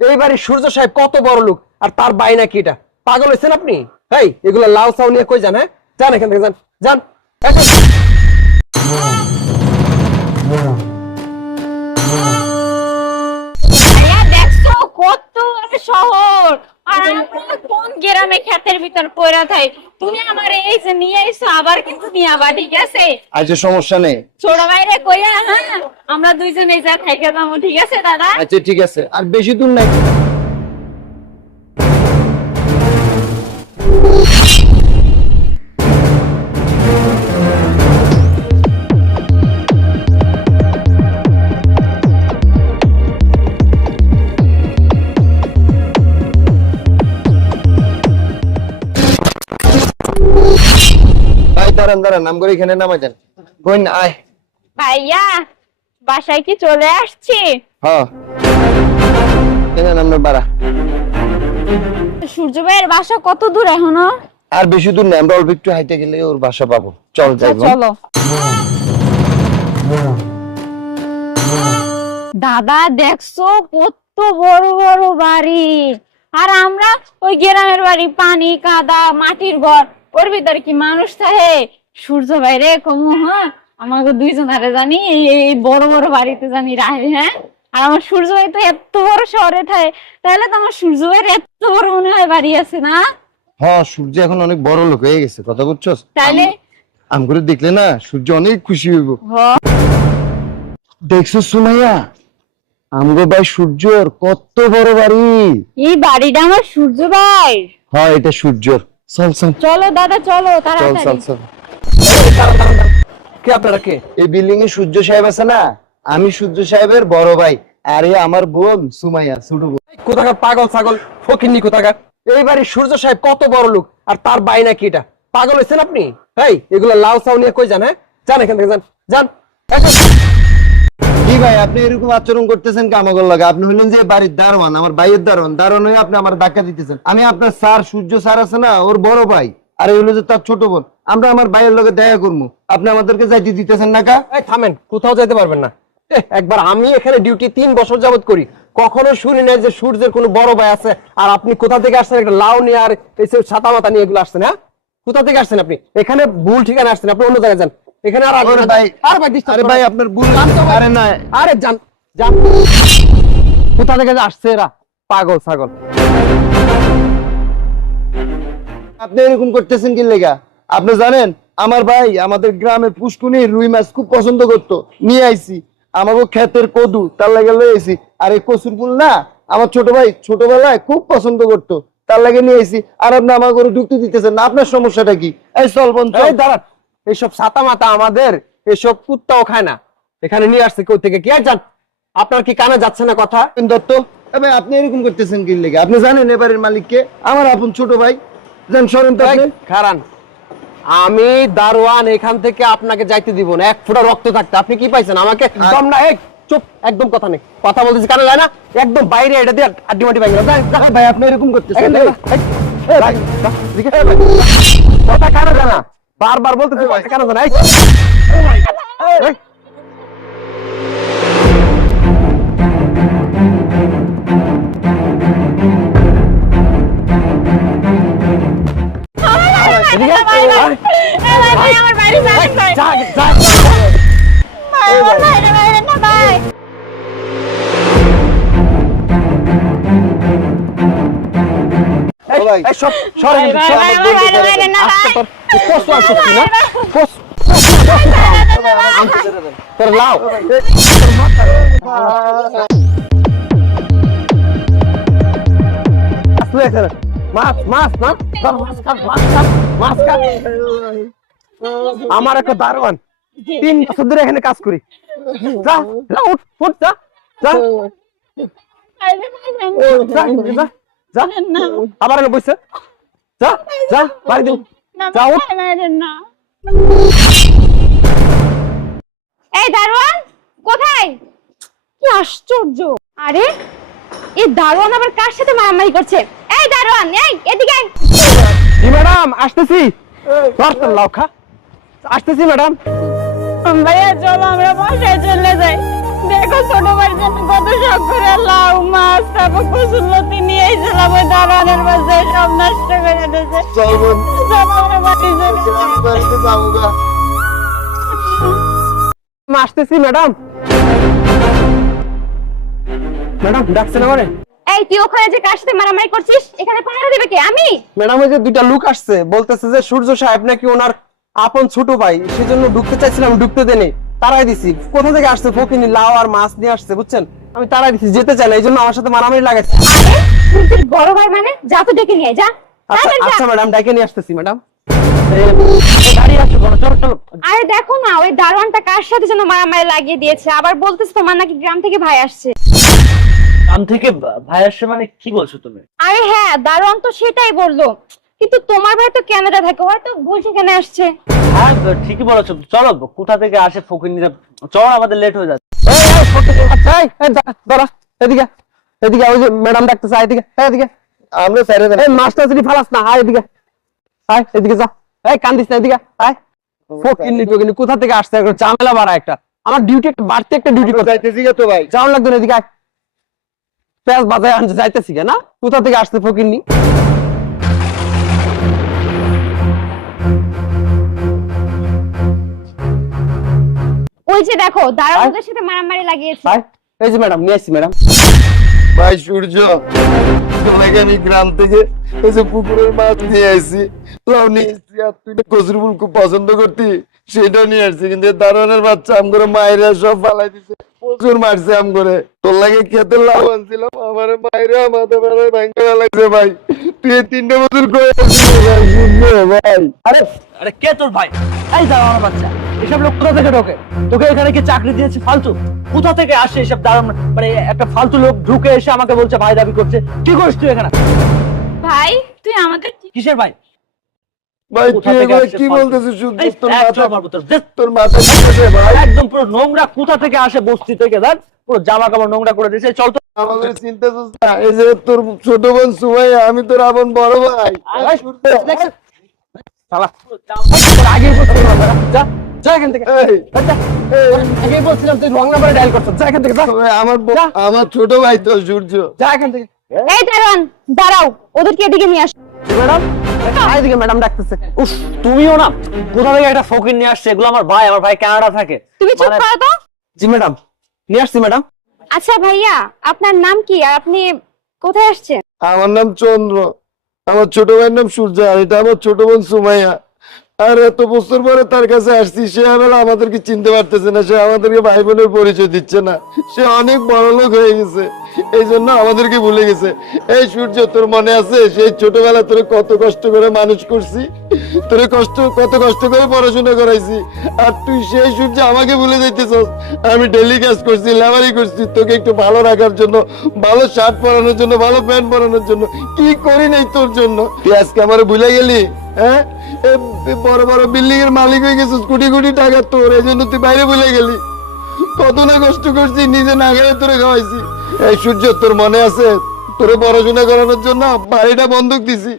এই বাড়ির সূর্য সাহেব কত বড় লোক, আর তার বাইনা কি এটা? পাগল হয়েছেন আপনি? হেই, এগুলো লাউ সাউ নিয়ে কই যান হ্যাঁ? যান এখান থেকে, যান শহর? আর গ্রামে ক্ষেতের ভিতর পড়া থাই। তুমি আমার এই যে নিয়ে এসো আবার কিন্তু নিয়ে আবার ঠিক আছে? আজ সমস্যা নেই। ছোট বাইরে কইয়া হ্যাঁ আমরা দুইজন এই যা খাইকে যাব ঠিক আছে দাদা? আচ্ছা ঠিক আছে। আর বেশি দূর নাই। দাঁড়ান দাঁড়ান নাম করে এখানে নামাই দেন। বোন আয়। ভাইয়া বাসায় কি চলে আসছি? হ্যাঁ এখানে বাড়া সূর্য ভাইয়ের বাসা কত দূর এখনও? আর বেশি দূর নেই আমরা অল্প একটু হাইটে গেলে ওর বাসা পাবো। চল যাই চলো। দাদা দেখছ কত বড় বড় বাড়ি। আর আমরা ওই গ্রামের বাড়ি পানি কাদা মাটির ঘর। ওর ভিতরে কি মানুষ থাকে? সূর্য বাইরে কমু হ্যাঁ? আমাকে দুইজন আরে জানি এই এই বড় বড় বাড়িতে জানি রাহে হ্যাঁ? আর আমার সূর্য ভাই তো এত বড় শহরে থাকে তাহলে তো আমার সূর্য ভাইয়ের এত বড় মনে হয় বাড়ি আছে না? হ্যাঁ সূর্য এখন অনেক বড় লোক হয়ে গেছে কথা বুঝছস? তাহলে? আম করে দেখলে না সূর্য অনেক খুশি হইব। দেখছ সুমাইয়া? আমগো ভাই সূর্যর কত বড় বাড়ি। এই বাড়িটা আমার সূর্য ভাই হ্যাঁ এটা সূর্যর। চল চল। চলো দাদা চলো তাড়াতাড়ি চল চল চল। কে আপনারা কে? এই বিল্ডিং এ সূর্য সাহেব আছে না? আমি সূর্য সাহেবের বড় ভাই। আরে আমার বোন সুমাইয়া ছোট বোন। কোথাকার পাগল ছাগল? ফকিন্নি কোথাকার? এই বাড়ির সূর্য সাহেব কত বড় লোক আর তার বাইনা কি এটা? পাগল হয়েছেন আপনি? এগুলো লাউ সাউ নিয়ে কই যান হ্যাঁ? যান এখান থেকে যান যান। কি ভাই আপনি এরকম আচরণ করতেছেন কামাগর লাগে? আপনি হলেন যে বাড়ির দারোয়ান আমার ভাইয়ের দারোয়ান। দারোয়ান হয়ে আপনি আমার ধাক্কা দিতেছেন। আমি আপনার স্যার সূর্য স্যার আছে না ওর বড় ভাই। আর এই হলো যে তার ছোট বোন আমরা আমার ভাইয়ের লগে দেখা করব আপনি আমাদেরকে যাইতে দিতেছেন না কা? এই থামেন কোথাও যেতে পারবেন না। একবার আমি এখানে ডিউটি তিন বছর যাবত করি। কখনো শুনি না যে সূর্যের কোনো বড় ভাই আছে আর আপনি কোথা থেকে আসছেন? একটা লাউ নিয়ে আর এইসব ছাতা মাতা নিয়ে এগুলো আসছেন হ্যাঁ? কোথা থেকে আসছেন আপনি? এখানে ভুল ঠিকানা আসছেন আপনি অন্য জায়গায় যান। এখানে আর না। ভাই আর ভাই disturb আরে ভাই আপনার ভুল। আরে না। আরে যান যান। কোথা থেকে আসছে এরা? পাগল ছাগল। আপনি এরকম করতেছেন কি লেগা? আপনি জানেন আমার ভাই আমাদের গ্রামে পুষ্কুনি রুই মাছ খুব পছন্দ করতো। নিয়ে আইছি। আমাকে ক্ষেতের কদু তার লাগে লয়ে আইছি। আর এই কচুর ফুল না আমার ছোট ভাই ছোটবেলায় খুব পছন্দ করতো। তার লাগে নিয়ে আইছি। আর আপনি আমার ঘরে ঢুকতে দিতেছেন না আপনার সমস্যাটা কি? এই চল বোন চল। এই দাঁড়ান এইসব ছাতা মাতা আমাদের এসব কুত্তাও খায় না। এখানে নিয়ে আসছে কেউ থেকে? কি আর যান আপনার কি কানে যাচ্ছে না কথা? দত্ত এবার আপনি এরকম করতেছেন কি লেগে? আপনি জানেন এবারের মালিককে? আমার আপন ছোট ভাই জান সরেন তো আপনি। খারান আমি দারোয়ান এখান থেকে আপনাকে যাইতে দিব না। এক ফোঁটা রক্ত থাকতে। আপনি কি পাইছেন? আমাকে একদম না এই চুপ একদম কথা নেই। কথা বলতেছি কানে যায় না। একদম বাইরে এটা দিয়ে আড্ডি মাটি ভাঙি ভাই আপনি এরকম করতেছেন। কথা কানে যায় না। বারবার বলতেছি কথা কানে যায় সব। তোর, কষ্ট আসছিস না? কষ্ট- তোর লাও আসলে এখানে। মাছ মাছ না ধর, মাছ খা, মাছ খা, মাছ খা। আমার একটা দারোয়ান তিন বছর ধরে এখানে কাজ করি যা যা উঠ উঠ যা যা যা, আবার এনে বসে যা যা বাড়ি দিন না, যা উঠ। বাইরে বাইরে না। এই দারোয়ান কোথায়? কি আশ্চর্য। আরে এই দারোয়ান আবার কার সাথে মারামারি করছে? এই দারোয়ান এই এদিকে জি ম্যাডাম আসতেছি? ধর তোর খা। আসতেছি ম্যাডাম। ভাইয়া চলো আমরা বাসায় চলে যাই। দেখো ছোট ভাইয়ের জন্য কত শখ করে লাউ মাছ তারপর কচুর লতি ওই মাঝে সব নষ্ট করে দিয়েছে। আমরা বাড়ি আসতেছি ম্যাডাম। ম্যাডাম ডাকছেন আমারে? এই তুই ওখানে যে কার সাথে মারামারি করছিস এখানে পাহারা দেবে কে? আমি? ম্যাডাম ওই যে দুইটা লোক আসছে বলতেছে যে সূর্য সাহেব নাকি ওনার আপন ছোট ভাই সেজন্য ঢুকতে চাইছিলাম ঢুকতে দেনে তারাই দিছি। কোথা থেকে আসছে? ফকিনি লাউ আর মাছ নিয়ে আসছে বুঝছেন? আমি তারাই দিছি যেতে চাই না এই জন্য আমার সাথে মারামারি লাগাচ্ছে আরে তুই বড় ভাই মানে? যা তো ডেকে নিয়ে যা। আচ্ছা যা। আচ্ছা ম্যাডাম ডাকে নিয়ে আসতেছি ম্যাডাম। আরে দেখো না ওই দারোয়ানটা কার সাথে যেন মারামারি লাগিয়ে দিয়েছে? আবার বলতেছে তোমার নাকি গ্রাম থেকে ভাই আসছে। গ্রাম থেকে ভাই আসছে মানে কি বলছো তুমি? আরে হ্যাঁ দারোয়ান তো সেটাই বলল। কিন্তু তোমার ভাই তো কানাডা থাকে হয়তো ভুল সেখানে আসছে। হ্যাঁ ঠিকই বলেছ। চলো কোথা থেকে আসে ফকিনিরা চলো আমাদের লেট হয়ে যাচ্ছে। দাঁড়া, এদিকে এদিকে ওই যে ম্যাডাম ডাকতেছে আয় এদিকে এই, এদিকে। আমরা স্যারে এই মাছটা যদি ফালাস না আয় এদিকে। আয় এদিকে যা। এই কান্দিস না এদিকে আয়। ফকিনি টকিনি কোথা থেকে আসছে? একটা ঝামেলা বাড়া একটা। আমার ডিউটি একটা বাড়তি একটা ডিউটি করতে। যাইতেছি গে তো ভাই। যাওয়ার লাগতো না এদিকে আয়। পেঁয়াজ বাজায় আনছে যাইতেছি না? কোথা থেকে আসছে ফকিনি ওই যে দেখো দারোয়ানদের সাথে মারামারি লাগিয়েছে। আয়। এই যে ম্যাডাম নিয়ে আসছি ম্যাডাম ভাই, সূর্য আমি গ্রাম থেকে ওই যে পুকুরের মাছ নিয়ে আসছি আর তুই না কচুর ফুল খুব পছন্দ করতি সেটা নিয়ে আসছি। কিন্তু দারোয়ানের বাচ্চা আম করে মায়েরা সব ফালাই দিছে, প্রচুর মারছে আম করে তোর লাগে খেতে লাভ আনছিলাম আমার মায়েরা মাথা লাগছে ভাই। তুই তিনটে বছর করে ভাই। আরে আরে কে তোর ভাই? এই আমার বাচ্চা। এসব লোক কোথা থেকে ঢোকে? তোকে এখানে কি চাকরি দিয়েছে ফালতু? কোথা থেকে আসে এসব দাঁড়ান মানে একটা ফালতু লোক ঢুকে এসে আমাকে বলছে ভাই দাবি করছে। কি করিস তুই এখানে? ভাই তুই আমাদের কিসের ভাই? ভাই তুই এগুলো কি বলতেছিস? তোর মাথা তোর। মাথা ভাই। একদম পুরো নোংরা কোথা থেকে আসে বস্তি থেকে দেখ। পুরো জামা কাপড় নোংরা করে দিয়েছে। চল তো। আমাদের চিন্তা না? এই যে তোর ছোট বোন সুমাই আমি তোর আপন বড় ভাই। শালা, তোর আগেই বলছিলাম আমরা, যা যা এখান থেকে আগেই বলছিলাম তুই রং নাম্বারে ডায়াল করছিস যা এখান থেকে আমার আমার ছোট ভাই তো সূর্য। যা এখান থেকে। এই দারোয়ান দাঁড়াও ওদেরকে এদিকে নিয়ে আস। ম্যাডাম এদিকে ম্যাডাম ডাকতেছে। উফ তুমিও না? কোথা থেকে একটা ফকির নিয়ে আসছে? এগুলো আমার ভাই আমার ভাই কানাডা থাকে। তুমি চুপ মানে- করো তো। জি ম্যাডাম। নিয়ে আসছি ম্যাডাম। আচ্ছা ভাইয়া আপনার নাম কি? আর আপনি কোথায় আসছেন? আমার নাম চন্দ্র। আমার ছোট ভাইয়ের নাম সূর্য আর এটা আমার ছোট বোন সুমাইয়া। আর, এত বছর পরে তার কাছে আসছি, সে আবার আমাদেরকে চিনতে পারতেছে না, সে আমাদেরকে ভাই বোনের পরিচয় দিচ্ছে না। সে অনেক বড় লোক হয়ে গেছে, এই জন্য আমাদেরকে ভুলে গেছে। এই সূর্য তোর মনে আছে? সেই ছোটবেলা তোরে কত কষ্ট করে মানুষ করছি, তোরে কষ্ট, কত কষ্ট করে পড়াশোনা করাইছি, আর তুই সেই সূর্য আমাকে ভুলে যাইতেছস। আমি ডেলি কাজ করছি, লেবারি করছি, তোকে একটু ভালো রাখার জন্য, ভালো শার্ট পরানোর জন্য, ভালো প্যান্ট পরানোর জন্য, কি করি নাই তোর জন্য? তুই আজকে আমার ভুলে গেলি হ্যাঁ? বড় বড় বিল্ডিং এর মালিক হয়ে গেছিস কোটি কোটি টাকা তোর এই জন্য তুই বাইরে ভুলে গেলি। কত না কষ্ট করছি নিজে না খেয়ে তোরে খাওয়াইছি। এই সূর্য তোর মনে আছে? তোরে পড়াশোনা করানোর জন্য বাড়িটা বন্ধক দিছি।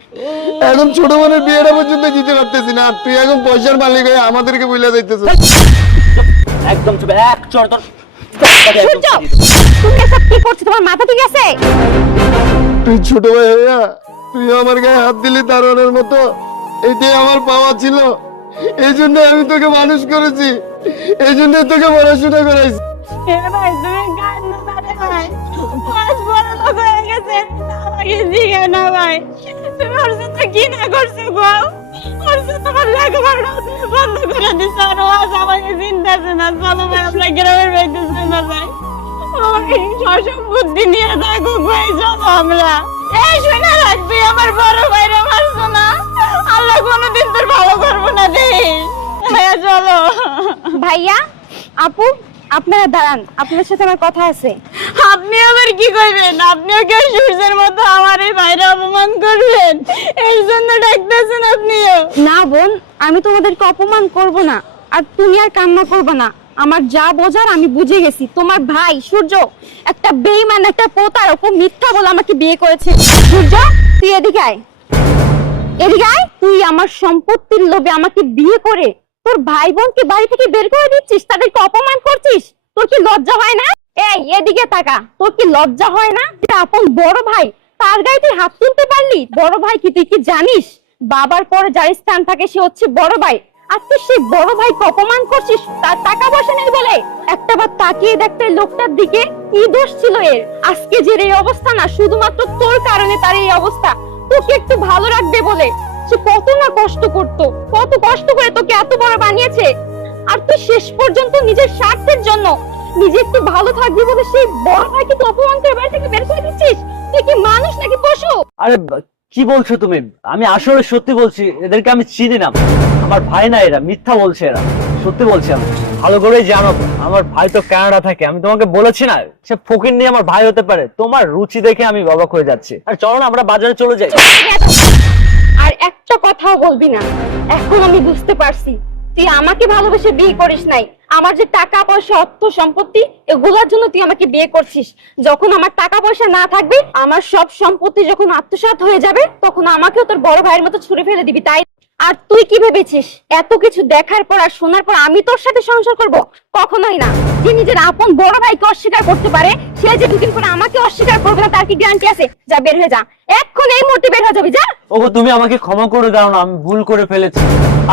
এখন ছোট বোনের বিয়েটা পর্যন্ত দিতে পারতেছি না তুই এখন পয়সার মালিক হয়ে আমাদেরকে বুঝলে যাইতেছিস। একদম চুপ এক তোর সূর্য তুমি এসব কি করছ? তোমার মাথা ঠিক আছে? তুই ছোট ভাই হইয়া তুই আমার গায়ে হাত দিলি দারোয়ানের মতো। এটাই আমার পাওয়া ছিল। এই জন্য আমি তোকে মানুষ করেছি। এই জন্য তোকে পড়াশোনা করাইছি। ভাই ভাই। বড় ভাই। বন্ধ করে আর না, চলো ভাই, আমরা সসম বুদ্ধি নিয়ে ভাই আমরা। এই, শুনে রাখবি আমার বড় ভাইরে দেখিস হ্যাঁ চলো। ভাইয়া আপু আপনারা দাঁড়ান আপনার সাথে আমার কথা আছে। আপনি আবার কি করবেন আপনিও কেউ সূর্যের মতো আমার এই ভাইরা অপমান করবেন? এর জন্য ডাকতেছেন আপনিও। না বোন আমি তোমাদেরকে অপমান করব না আর তুমি আর কান্না করবে না। আমার যা বোঝার আমি বুঝে গেছি। তোমার ভাই সূর্য একটা বেইমান একটা প্রতারক ও মিথ্যা বলে আমাকে বিয়ে করেছে। সূর্য তুই এদিকে আয়। তুই আমার সম্পত্তির লোভে আমাকে বিয়ে করে তোর ভাই বোনকে বাড়ি থেকে বের করে দিচ্ছিস, তাদেরকে অপমান করছিস? তোর কি লজ্জা হয় না? এই, এদিকে তাকা, তোর কি লজ্জা হয় না? আপন বড় ভাই, তার গায়ে তুই হাত তুলতে পারলি? বড় ভাই কি তুই কি জানিস? বাবার পরে যার স্থান থাকে সে হচ্ছে বড় ভাই। তুই সেই বড় ভাইকে অপমান করছিস, তার টাকা পয়সা নেই বলে? একটা বার তাকিয়ে দেখতে লোকটার দিকে কি দোষ ছিল এর? আজকে যে এই অবস্থা না, শুধুমাত্র তোর কারণে তার এই অবস্থা। তোকে একটু ভালো রাখবে বলে। সে কত না কষ্ট করতো, কত কষ্ট করে তোকে এত বড় বানিয়েছে। আর তুই শেষ পর্যন্ত নিজের স্বার্থের জন্য নিজে একটু ভালো থাকবি বলে সেই বড় ভাইকে তুই অপমান করে বাড়ি থেকে বের করে দিচ্ছিস? তুই কি মানুষ নাকি পশু? আরে, কি বলছো তুমি? আমি আসলে সত্যি বলছি, এদেরকে আমি চিনি না। আমার ভাই না এরা, মিথ্যা বলছে এরা। সত্যি বলছি আমি। ভালো করেই জানো আমার ভাই তো কানাডা থাকে, আমি তোমাকে বলেছি না, সে ফকির নিয়ে আমার ভাই হতে পারে। তোমার রুচি দেখে আমি অবাক হয়ে যাচ্ছি। আর চলো না, আমরা বাজারে চলে যাই। আর একটা কথাও বলবি না, এখন আমি বুঝতে পারছি। তুই আমাকে ভালোবেসে বিয়ে করিস নাই, আমার যে টাকা, পয়সা, অর্থ, সম্পত্তি, এগুলোর জন্য তুই আমাকে বিয়ে করছিস। যখন আমার টাকা, পয়সা না থাকবে, আমার সব সম্পত্তি যখন আত্মসাৎ হয়ে যাবে, তখন আমাকেও তোর বড় ভাইয়ের মতো ছুড়ে ফেলে দিবি, তাই আর তুই কি ভেবেছিস? এত কিছু দেখার পর আর শোনার পর আমি তোর সাথে সংসার করব? কখনোই না। যে নিজের আপন বড় ভাইকে অস্বীকার করতে পারে সে যে দুদিন পরে আমাকে অস্বীকার করবে না তার কি গ্যারান্টি আছে? যা বের হয়ে যা। এখন এই মুহূর্তে বের হয়ে যাবি যা। ওগো তুমি আমাকে ক্ষমা করে দাও না আমি ভুল করে ফেলেছি।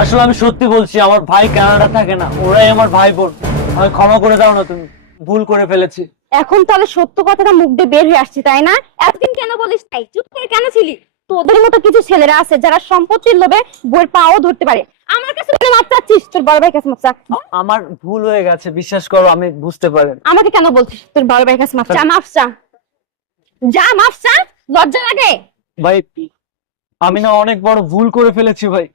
আসলে আমি সত্যি বলছি আমার ভাই কানাডা থাকে না ওরাই আমার ভাই বোন আমি ক্ষমা করে দাও না তুমি ভুল করে ফেলেছি। এখন তাহলে সত্য কথাটা মুখ দিয়ে বের হয়ে আসছে তাই না? এতদিন কেন বলিস তাই? চুপ করে কেন ছিলি? তোদের মতো কিছু ছেলেরা আছে যারা সম্পত্তির লোভে বইয়ের পাও ধরতে পারে। আমার কাছে কেন মাপ চাচ্ছিস তোর বড় ভাইয়ের কাছে মাপ চা আমার ভুল হয়ে গেছে বিশ্বাস করো আমি বুঝতে পারি। আমাকে কেন বলছিস তোর বড় ভাইয়ের কাছে মাপ চা মাপ চা। যা মাপ চা লজ্জা লাগে। ভাই আমি না অনেক বড় ভুল করে ফেলেছি ভাই।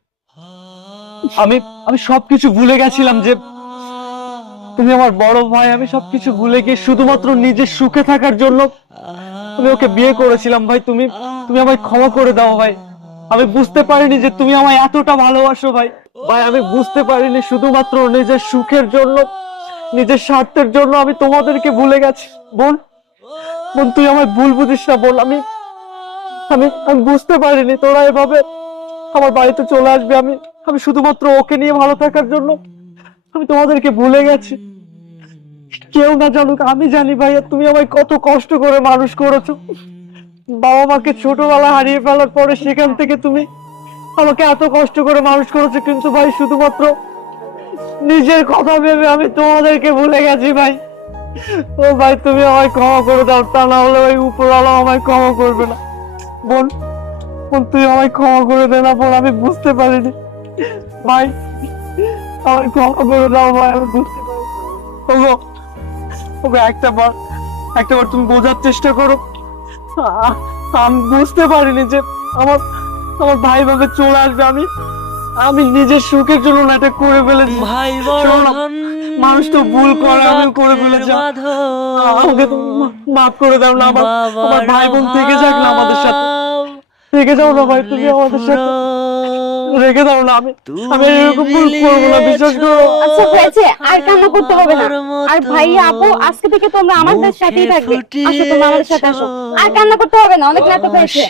আমি আমি সবকিছু ভুলে গেছিলাম যে তুমি আমার বড় ভাই আমি সবকিছু ভুলে গিয়ে শুধুমাত্র নিজের সুখে থাকার জন্য আমি ওকে বিয়ে করেছিলাম, ভাই। তুমি তুমি আমায় ক্ষমা করে দাও, ভাই। আমি বুঝতে পারিনি যে তুমি আমায় এতটা ভালোবাসো, ভাই। ভাই, আমি বুঝতে পারিনি শুধুমাত্র নিজের সুখের জন্য, নিজের স্বার্থের জন্য আমি তোমাদেরকে ভুলে গেছি। বোন বোন, তুই আমায় ভুল বুঝিস না, বোন। আমি আমি আমি বুঝতে পারিনি তোরা এভাবে আমার বাড়িতে চলে আসবে। আমি আমি শুধুমাত্র ওকে নিয়ে ভালো থাকার জন্য আমি তোমাদেরকে ভুলে গেছি। কেউ না জানুক, আমি জানি ভাইয়া, তুমি আমায় কত কষ্ট করে মানুষ করেছ। বাবা মাকে ছোটবেলা হারিয়ে ফেলার পরে সেখান থেকে তুমি আমাকে এত কষ্ট করে মানুষ করেছ, কিন্তু ভাই, শুধুমাত্র নিজের কথা ভেবে আমি তোমাদেরকে ভুলে গেছি, ভাই। ও ভাই, তুমি আমায় ক্ষমা করে দাও, তা না হলে ওই উপরওয়ালা আমায় ক্ষমা করবে না। বোন বোন, তুই আমায় ক্ষমা করে দে না, বোন, আমি বুঝতে পারিনি। ভাই, আমায় ক্ষমা করে দাও, ভাই, আমি বুঝতে পারি ওগো ওগো একটা বার একটা বার তুমি বোঝার চেষ্টা করো। আমি বুঝতে পারিনি যে আমার আমার ভাই ভাবে চলে আসবে। আমি আমি নিজের সুখের জন্য না এটা করে ফেলেছি। ভাই মানুষ তো ভুল করে আমি করে ফেলেছি। আমাকে তো মাফ করে দাও না আমার আমার ভাই বোন থেকে যাক না আমাদের সাথে। থেকে যাও না ভাই তুমি আমাদের সাথে। রেখে দাও না আমি আমি এরকম ভুল করব না বিশ্বাস করো। আচ্ছা হয়েছে আর কান্না করতে হবে না। আর ভাই আপু আজকে থেকে তোমরা আমাদের সাথেই থাকবে। আসো তোমরা আমাদের সাথে আসো। আর কান্না করতে হবে না অনেক রাত হয়েছে।